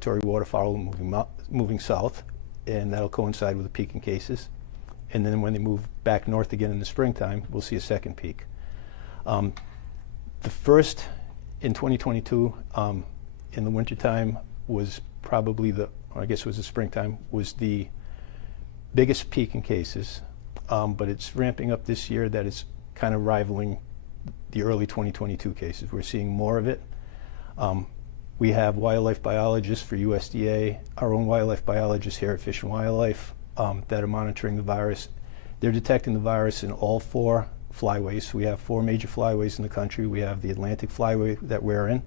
migratory waterfowl moving south, and that'll coincide with a peak in cases. And then when they move back north again in the springtime, we'll see a second peak. The first in 2022 in the wintertime was probably or I guess it was the springtime, was the biggest peak in cases, but it's ramping up this year that it's kind of rivaling the early 2022 cases. We're seeing more of it. We have wildlife biologists for USDA, our own wildlife biologists here at Fish and Wildlife that are monitoring the virus. They're detecting the virus in all 4 flyways. We have 4 major flyways in the country. We have the Atlantic flyway that we're in,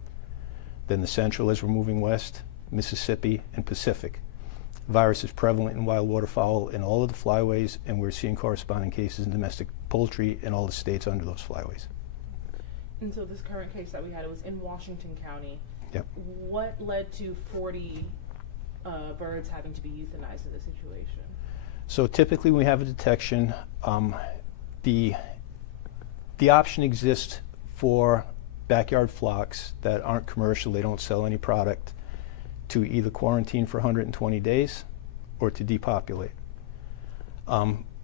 then the Central as we're moving west, Mississippi, and Pacific. The virus is prevalent in wild waterfowl in all of the flyways, and we're seeing corresponding cases in domestic poultry in all the states under those flyways. And so this current case that we had, it was in Washington County. Yep. What led to 40 birds having to be euthanized in this situation? So typically we have a detection. The option exists for backyard flocks that aren't commercial, they don't sell any product, to either quarantine for 120 days or to depopulate.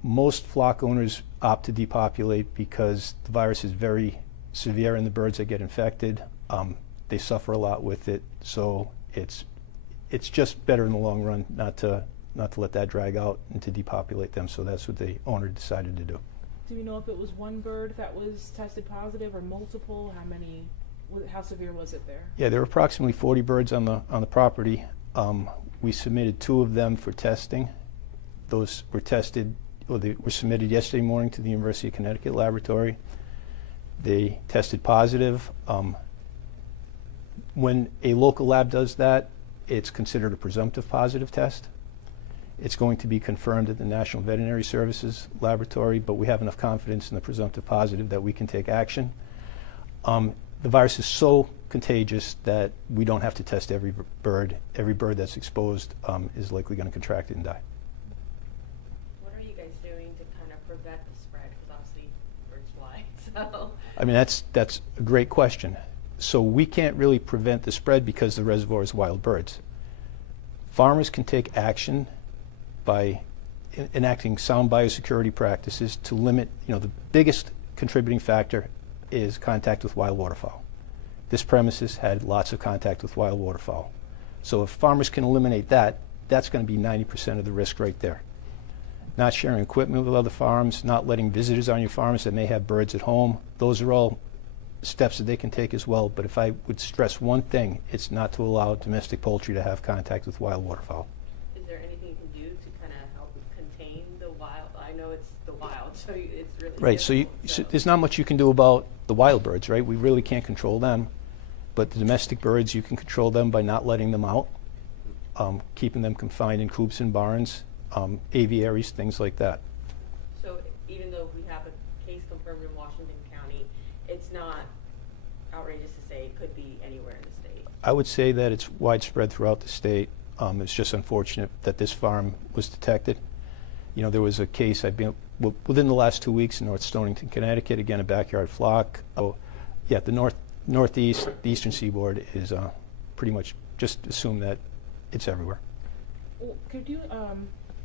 Most flock owners opt to depopulate because the virus is very severe in the birds that get infected. They suffer a lot with it, so it's just better in the long run not to let that drag out and to depopulate them. So that's what the owner decided to do. Do we know if it was one bird that was tested positive or multiple? How severe was it there? Yeah, there were approximately 40 birds on the property. We submitted 2 of them for testing. Those were tested, they were submitted yesterday morning to the University of Connecticut laboratory. They tested positive. When a local lab does that, it's considered a presumptive positive test. It's going to be confirmed at the National Veterinary Services Laboratory, but we have enough confidence in the presumptive positive that we can take action. The virus is so contagious that we don't have to test every bird. Every bird that's exposed is likely going to contract it and die. What are you guys doing to kind of prevent the spread? Because obviously birds fly, so. I mean, that's a great question. So we can't really prevent the spread because the reservoir is wild birds. Farmers can take action by enacting sound biosecurity practices to limit, the biggest contributing factor is contact with wild waterfowl. This premises had lots of contact with wild waterfowl. So if farmers can eliminate that, that's going to be 90% of the risk right there. Not sharing equipment with other farms, not letting visitors on your farms that may have birds at home, those are all steps that they can take as well. But if I would stress one thing, it's not to allow domestic poultry to have contact with wild waterfowl. Is there anything you can do to kind of help contain the wild? I know it's the wild, so it's really right. So there's not much you can do about the wild birds, right? We really can't control them. But the domestic birds, you can control them by not letting them out, keeping them confined in coops and barns, aviaries, things like that. So even though we have a case confirmed in Washington County, it's not outrageous to say it could be anywhere in the state? I would say that it's widespread throughout the state. It's just unfortunate that this farm was detected. There was a case within the last 2 weeks in North Stonington, Connecticut, again, a backyard flock. Oh, yeah, the northeast, the eastern seaboard is pretty much just assume that it's everywhere. Well, could you,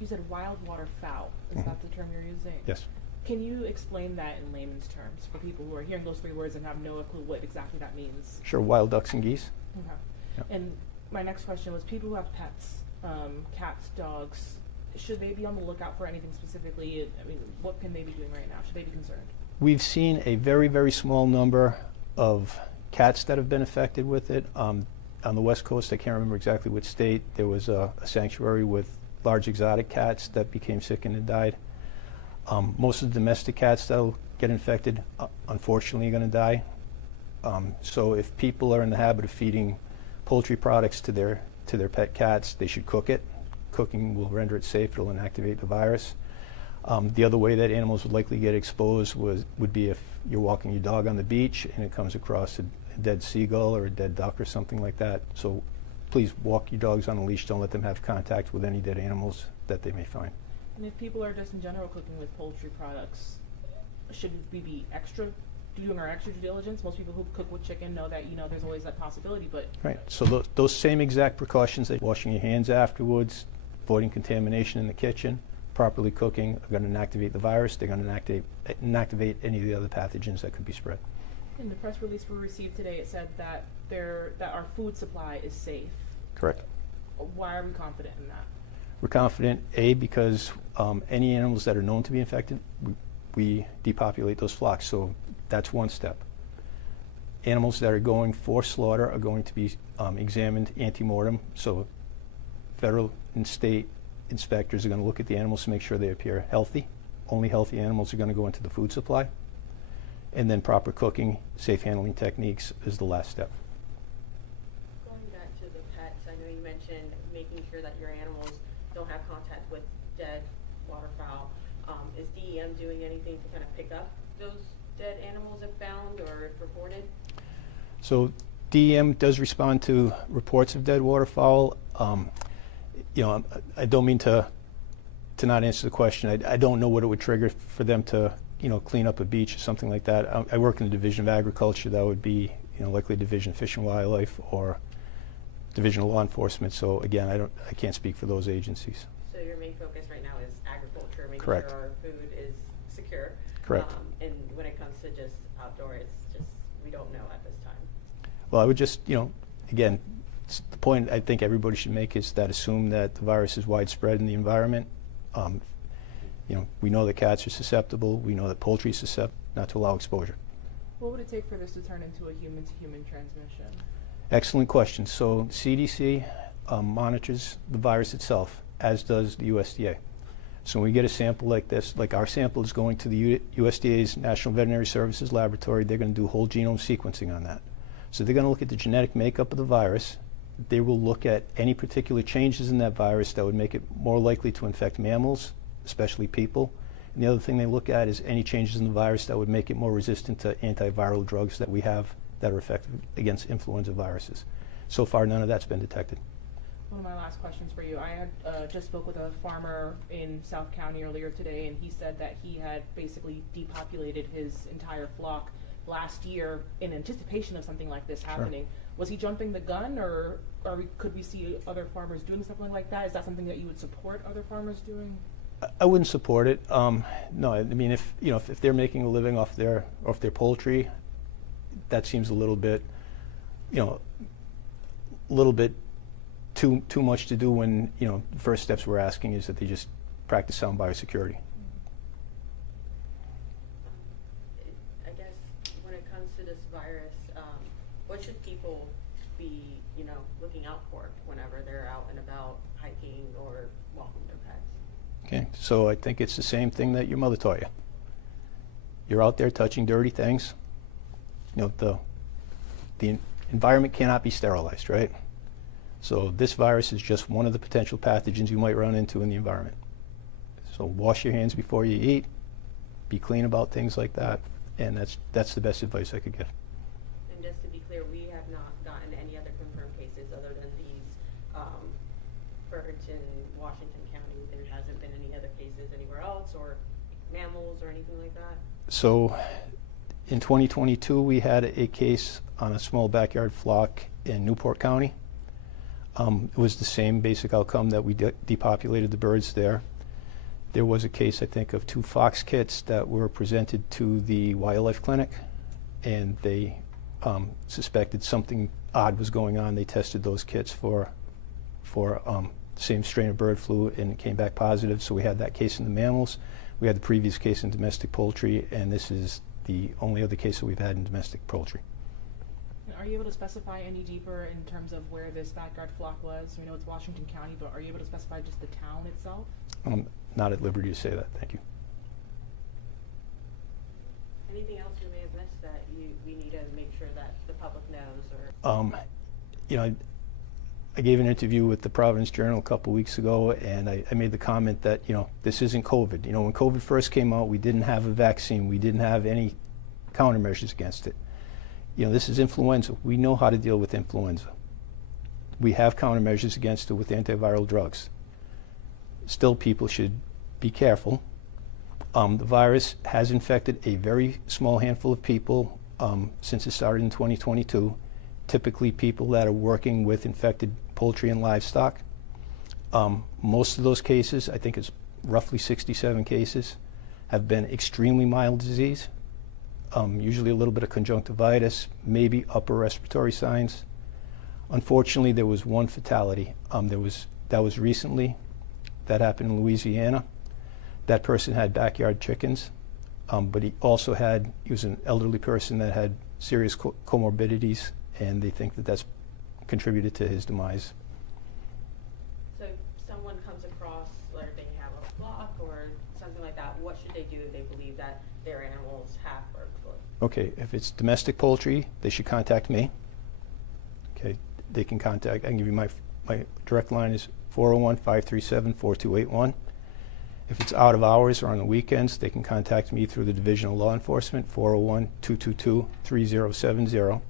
you said wild waterfowl, is that the term you're using? Yes. Can you explain that in layman's terms for people who are hearing those 3 words and have no clue what exactly that means? Sure, wild ducks and geese. Okay. Yep. And my next question was, people who have pets, cats, dogs, should they be on the lookout for anything specifically? I mean, what can they be doing right now? Should they be concerned? We've seen a very, very small number of cats that have been affected with it. On the West Coast, I can't remember exactly which state, there was a sanctuary with large exotic cats that became sick and died. Most of the domestic cats that will get infected, unfortunately, are going to die. So if people are in the habit of feeding poultry products to their pet cats, they should cook it. Cooking will render it safe. It'll inactivate the virus. The other way that animals would likely get exposed would be if you're walking your dog on the beach and it comes across a dead seagull or a dead duck or something like that. So please walk your dogs on a leash. Don't let them have contact with any dead animals that they may find. And if people are just in general cooking with poultry products, should we be extra doing our extra due diligence. Most people who cook with chicken know that, there's always that possibility, but Right. So those same exact precautions, like washing your hands afterwards, avoiding contamination in the kitchen, properly cooking, are going to inactivate the virus. They're going to inactivate any of the other pathogens that could be spread. in the press release we received today, it said that our food supply is safe. Correct. Why are we confident in that? We're confident, A, because any animals that are known to be infected, we depopulate those flocks. So that's one step. Animals that are going for slaughter are going to be examined ante-mortem. So federal and state inspectors are going to look at the animals to make sure they appear healthy. Only healthy animals are going to go into the food supply. And then proper cooking, safe handling techniques is the last step. Going back to the pets, I know you mentioned making sure that your animals don't have contact with dead waterfowl. Is DEM doing anything to kind of pick up those dead animals if found or if reported? So DEM does respond to reports of dead waterfowl. I don't mean to not answer the question. I don't know what it would trigger for them to clean up a beach or something like that. I work in the Division of Agriculture. That would be likely Division of Fish and Wildlife or Division of Law Enforcement. So again, I can't speak for those agencies. So your main focus right now is agriculture, making Correct. sure our food is secure. Correct. And when it comes to just outdoor, it's just we don't know at this time. Well, I would just, again, the point I think everybody should make is that assume that the virus is widespread in the environment. We know that cats are susceptible. We know that poultry is susceptible, not to allow exposure. What would it take for this to turn into a human-to-human transmission? Excellent question. So CDC monitors the virus itself, as does the USDA. So when we get a sample like this, like our sample is going to the USDA's National Veterinary Services Laboratory, they're going to do whole genome sequencing on that. So they're going to look at the genetic makeup of the virus. They will look at any particular changes in that virus that would make it more likely to infect mammals, especially people. And the other thing they look at is any changes in the virus that would make it more resistant to antiviral drugs that we have that are effective against influenza viruses. So far, none of that's been detected. One of my last questions for you. I had just spoke with a farmer in South County earlier today, and he said that he had basically depopulated his entire flock last year in anticipation of something like this happening. Was he jumping the gun, or could we see other farmers doing something like that? Is that something that you would support other farmers doing? I wouldn't support it. No, I mean, if they're making a living off their poultry, that seems a little bit, too much to do when the first steps we're asking is that they just practice sound biosecurity. I guess when it comes to this virus, what should people be, looking out for whenever they're out and about hiking or walking their pets? Okay, so I think it's the same thing that your mother taught you. You're out there touching dirty things. The environment cannot be sterilized, right? So this virus is just one of the potential pathogens you might run into in the environment. So wash your hands before you eat, be clean about things like that, and that's the best advice I could give. And just to be clear, we have not gotten any other confirmed cases other than these birds in Washington County. There hasn't been any other cases anywhere else, or mammals or anything like that? So in 2022, we had a case on a small backyard flock in Newport County. It was the same basic outcome that we depopulated the birds there. There was a case, I think, of 2 fox kits that were presented to the wildlife clinic, and they suspected something odd was going on. They tested those kits for same strain of bird flu, and it came back positive. So we had that case in the mammals. We had the previous case in domestic poultry, and this is the only other case that we've had in domestic poultry. Are you able to specify any deeper in terms of where this backyard flock was? We know it's Washington County, but are you able to specify just the town itself? I'm not at liberty to say that. Thank you. Anything else we may have missed that we need to make sure that the public knows? Or I gave an interview with the Providence Journal a couple weeks ago, and I made the comment that this isn't COVID. When COVID first came out, we didn't have a vaccine. We didn't have any countermeasures against it. This is influenza. We know how to deal with influenza. We have countermeasures against it with antiviral drugs. Still, people should be careful. The virus has infected a very small handful of people since it started in 2022, typically people that are working with infected poultry and livestock. Most of those cases, I think it's roughly 67 cases, have been extremely mild disease, usually a little bit of conjunctivitis, maybe upper respiratory signs. Unfortunately, there was one fatality. That was recently. That happened in Louisiana. That person had backyard chickens, but he was an elderly person that had serious comorbidities, and they think that that's contributed to his demise. So if someone comes across, or they have a flock or something like that, what should they do if they believe that their animals have bird flu? Okay, if it's domestic poultry, they should contact me. Okay, I can give you my direct line is 401-537-4281. If it's out of hours or on the weekends, they can contact me through the Division of Law Enforcement, 401-222-3070.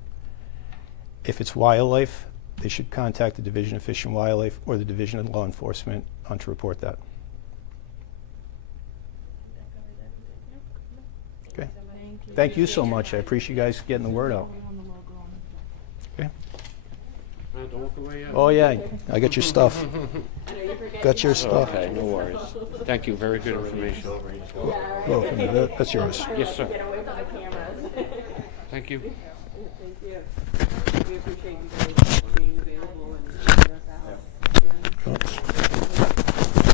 If it's wildlife, they should contact the Division of Fish and Wildlife or the Division of Law Enforcement to report that. Okay. Thank you so much. I appreciate you guys getting the word out. Okay. Don't walk away yet. Oh yeah, I got your stuff. Got your stuff. Okay, no worries. Thank you, very good information. Oh, that's yours. Yes, sir. Get away from the cameras. Thank you. Thank you. We appreciate you guys being available and getting us out. Oops.